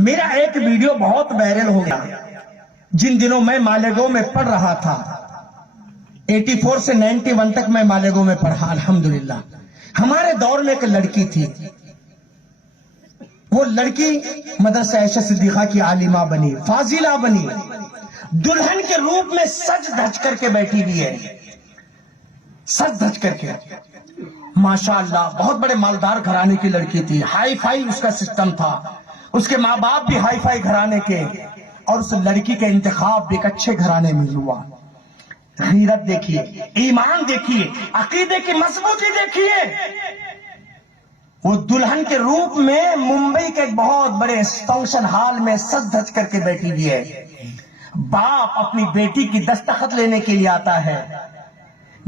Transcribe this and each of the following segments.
मेरा एक वीडियो बहुत वायरल हो गया। जिन दिनों मैं मालेगांव में पढ़ रहा था, 84 से 91 तक मैं मालेगांव में पढ़ा, अल्हम्दुलिल्लाह। हमारे दौर में एक लड़की थी, वो लड़की मदरसा आयशा सिद्दीक़ा की आलिमा बनी, फाजिला बनी, दुल्हन के रूप में सज धज करके बैठी हुई है, सज धज करके। माशाअल्लाह बहुत बड़े मालदार घराने की लड़की थी, हाई फाई उसका सिस्टम था, उसके माँ बाप भी हाई फाई घराने के, और उस लड़की का इंतखाब भी एक अच्छे घराने में हुआ। गैरत देखिए, ईमान देखिए, अकीदे की मजबूती देखिए। वो दुल्हन के रूप में मुंबई के एक बहुत बड़े फंक्शन हॉल में सज धज करके बैठी हुई है। बाप अपनी बेटी की दस्तखत लेने के लिए आता है,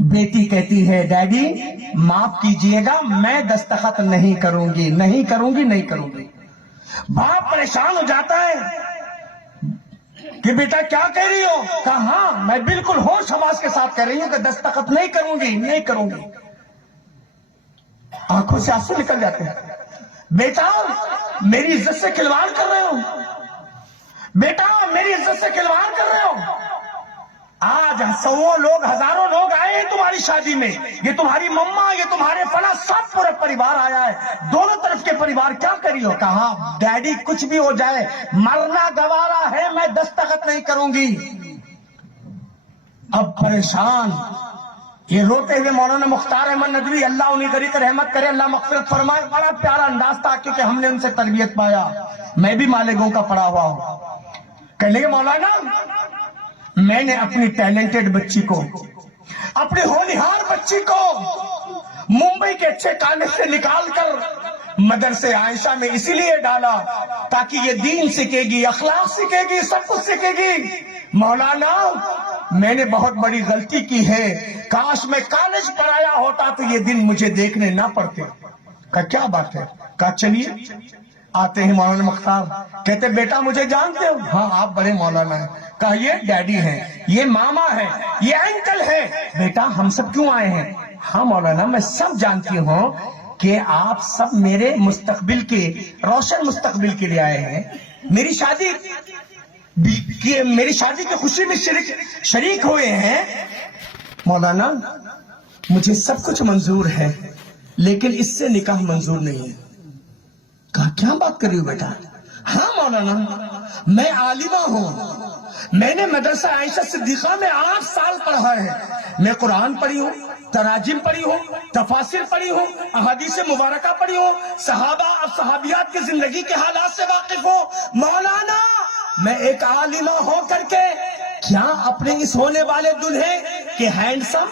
बेटी कहती है डैडी माफ कीजिएगा, मैं दस्तखत नहीं करूंगी, नहीं करूंगी, नहीं करूंगी। बाप परेशान हो जाता है कि बेटा क्या कह रही हो? कहा हाँ मैं बिल्कुल होश हवास के साथ कह रही हूं कि दस्तखत नहीं करूंगी, नहीं करूंगी। आंखों से आंसू निकल जाते हैं। बेटा मेरी इज्जत से खिलवाड़ कर रहे हो, बेटा मेरी इज्जत से खिलवाड़ कर रहे हो। आज सौों लोग, हजारों लोग आए हैं तुम्हारी शादी में, ये तुम्हारी मम्मा, ये तुम्हारे फला, सब पूरा परिवार आया है, दोनों तरफ के परिवार। क्या करी हो? कहा डैडी कुछ भी हो जाए, मरना गवारा है, मैं दस्तखत नहीं करूंगी। अब परेशान ये रोते हुए मौलाना मुख्तार अहमद नदवी, अल्लाह उन्हीं गरीब पर रहमत करे, अल्लाह मग़फ़िरत फरमाए। बड़ा प्यारा अंदाज था क्योंकि हमने उनसे तरबियत पाया, मैं भी मालेगांव का पढ़ा हुआ हूं। कहने के मौलाना मैंने अपनी टैलेंटेड बच्ची को, अपनी होनहार बच्ची को मुंबई के अच्छे कॉलेज से निकालकर मदरसे आयशा में इसीलिए डाला ताकि ये दीन सीखेगी, अखलाक सीखेगी, सब कुछ सीखेगी। मौलाना मैंने बहुत बड़ी गलती की है, काश मैं कॉलेज पढ़ाया होता तो ये दिन मुझे देखने ना पड़ते। कहा क्या बात है? कहा चलिए आते हैं मौलाना मुख्तार। कहते बेटा मुझे जानते हो? हाँ आप बड़े मौलाना हैं। कहा ये डैडी हैं, ये मामा है, ये अंकल है। बेटा हम सब क्यों आए हैं? हाँ मौलाना मैं सब जानती हूँ कि आप सब मेरे मुस्तकबिल के, रोशन मुस्तकबिल के लिए आए हैं। मेरी शादी की खुशी में शरीक हुए हैं। मौलाना मुझे सब कुछ मंजूर है लेकिन इससे निकाह मंजूर नहीं है। कहा क्या बात कर रही हो बेटा? हाँ मौलाना मैं आलिमा हूँ, मैंने मदरसा आयशा सिद्दीक़ा में 8 साल पढ़ा है। मैं कुरान पढ़ी हूँ, तराजिम पढ़ी हूँ, तफासिर पढ़ी हूँ, अहादीस मुबारका पढ़ी हूँ, सहाबा और सहाबियात की जिंदगी के हालात से वाकिफ हूँ। मौलाना मैं एक आलिमा हो करके क्या अपने इस होने वाले दूल्हे के हैंडसम,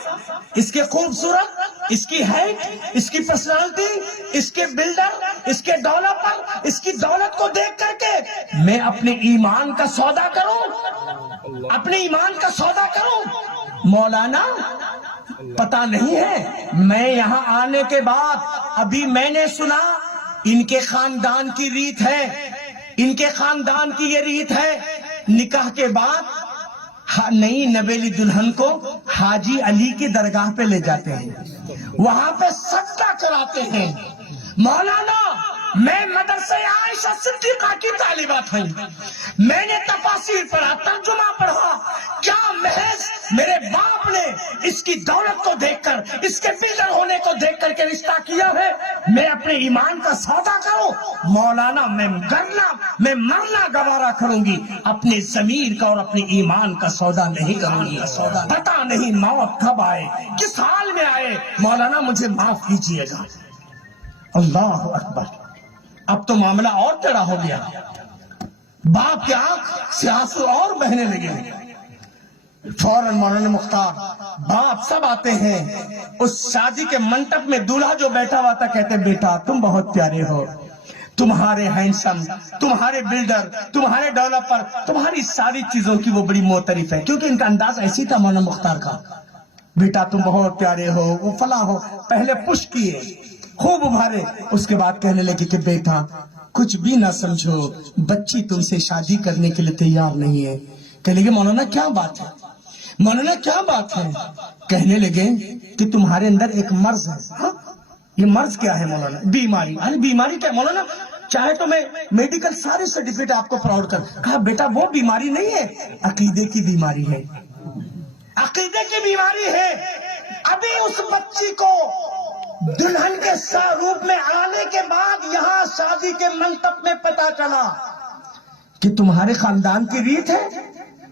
इसके खूबसूरत, इसकी हाइट, इसकी पर्सनालिटी, इसके बिल्डर, इसके डेवलपर, इसकी दौलत को देख करके मैं अपने ईमान का सौदा करूं, अपने ईमान का सौदा करूं? मौलाना पता नहीं है, मैं यहां आने के बाद अभी मैंने सुना इनके खानदान की रीत है, इनके खानदान की ये रीत है, निकाह के बाद नई नवेली दुल्हन को हाजी अली की दरगाह पे ले जाते हैं, वहां पे सजदा कराते हैं। मौलाना मैं मदरसे आयशा सिद्दीक़ा की तालिबात हूं, मैंने तफासीर पढ़ा, तर्जुमा पढ़ा। क्या महज मेरे बाप ने इसकी दौलत को देखकर, इसके बिल्डर होने को देख करके रिश्ता किया है? मैं अपने ईमान का सौदा करूं? मौलाना मैं मरना गवारा करूंगी, अपने ज़मीर का और अपने ईमान का सौदा नहीं करूंगी। पता नहीं मौत कब आए, किस हाल में आए। मौलाना मुझे माफ कीजिएगा। अल्लाह अकबर। अब तो मामला और टेढ़ा हो गया, बाप की आंख से आंसू और बहने लगे। फौरन मौलाना मुख्तार, बाप सब आते हैं। उस शादी के मंडप में दूल्हा जो बैठा हुआ था कहते बेटा तुम बहुत प्यारे हो, तुम्हारे हैंडसम, तुम्हारे बिल्डर, तुम्हारे डेवलपर, तुम्हारी सारी चीजों की वो बड़ी मोतरिफ है। क्योंकि इनका अंदाज ऐसी था मौलाना मुख्तार का, बेटा तुम बहुत प्यारे हो, वो फला हो। पहले पुश किए, खूब उभारे, उसके बाद कहने लगे कि बेटा कुछ भी ना समझो, बच्ची तुमसे शादी करने के लिए तैयार नहीं है। कहने लगे मौलाना क्या बात है? मौलाना क्या बात है? कहने लगे कि तुम्हारे अंदर एक मर्ज है। हाँ? ये मर्ज क्या है मौलाना? बीमारी। अरे बीमारी क्या मौलाना? چاہے تو میں میڈیکل سارے سرٹیفکیٹ آپ کو پراؤڈ کر. کہا بیٹا وہ بیماری نہیں ہے, عقیدے کی بیماری ہے, عقیدے کی بیماری ہے. ابھی اس بچی کو دلہن کے روپ میں آنے کے بعد یہاں شادی کے منٹپ میں پتہ چلا کہ تمہارے خاندان کی ریت ہے,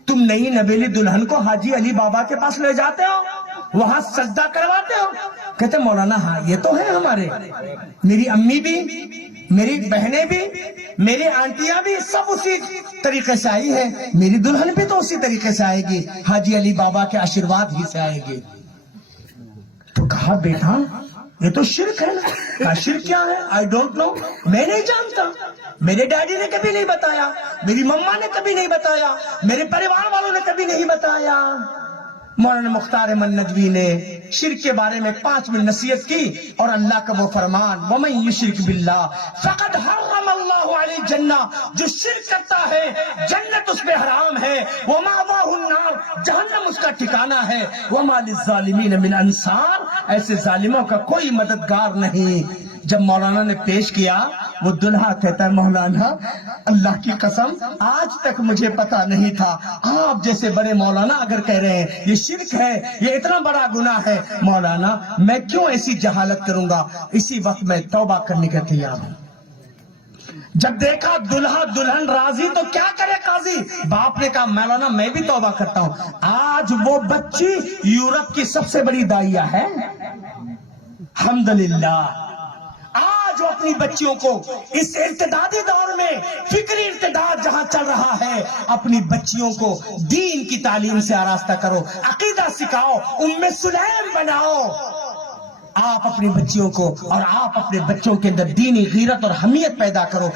تم نئی نویلی دلہن کو حاجی علی بابا کے پاس لے جاتے ہو, وہاں سجدہ کرواتے ہو. کہتے مولانا ہاں یہ تو ہے ہمارے, میری امی بھی, میری بہنیں بھی, میری آنٹیاں بھی سب اسی طریقے سے آئی ہے, میری دلہن بھی تو اسی طریقے سے آئے گی, حاجی علی بابا کے آشیرواد ہی سے آئے گی. تو کہا بیٹا یہ تو شرک ہے نا. کہا شرک کیا ہے؟ آئی ڈونٹ نو, میں نہیں جانتا, میرے ڈیڈی نے کبھی نہیں بتایا, میری مما نے کبھی نہیں بتایا, میرے پریوار والوں نے کبھی نہیں بتایا. مولانا مختار احمد ندوی نے شرک کے بارے میں 5 منٹ نصیحت کی اور اللہ کا وہ فرمان وَمَن يُشْرِكْ بِاللَّهِ فَقَدْ حَرَّمَ اللَّهُ عَلَيْهِ الْجَنَّةَ, جو شرک کرتا ہے جنت اس پہ حرام ہے, وَمَأْوَاهُ النَّارُ, جہنم اس کا ٹھکانہ ہے, وَمَا لِلظَّالِمِينَ مِنْ أَنصَارٍ, ایسے ظالموں کا کوئی مددگار نہیں. جب مولانا نے پیش کیا وہ دلہا کہتا ہے مولانا اللہ کی قسم آج تک مجھے پتا نہیں تھا, آپ جیسے بڑے مولانا اگر کہہ رہے ہیں یہ شرک ہے, یہ اتنا بڑا گناہ ہے, مولانا میں کیوں ایسی جہالت کروں گا. اسی وقت میں توبہ کرنے کا تیار ہوں. جب دیکھا دلہا دلہن راضی تو کیا کرے قاضی. باپ نے کہا مولانا میں بھی توبہ کرتا ہوں. آج وہ بچی یورپ کی سب سے بڑی داعیہ ہے, الحمدللہ. آج وہ اپنی بچیوں کو اس ارتدادی دور میں, فکری ارتداد جہاں چل رہا ہے, اپنی بچیوں کو دین کی تعلیم سے آراستہ کرو, عقیدہ سکھاؤ, ام سلیم بناؤ. آپ اپنی بچیوں کو اور آپ اپنے بچوں کے اندر دینی غیرت اور حمیت پیدا کرو.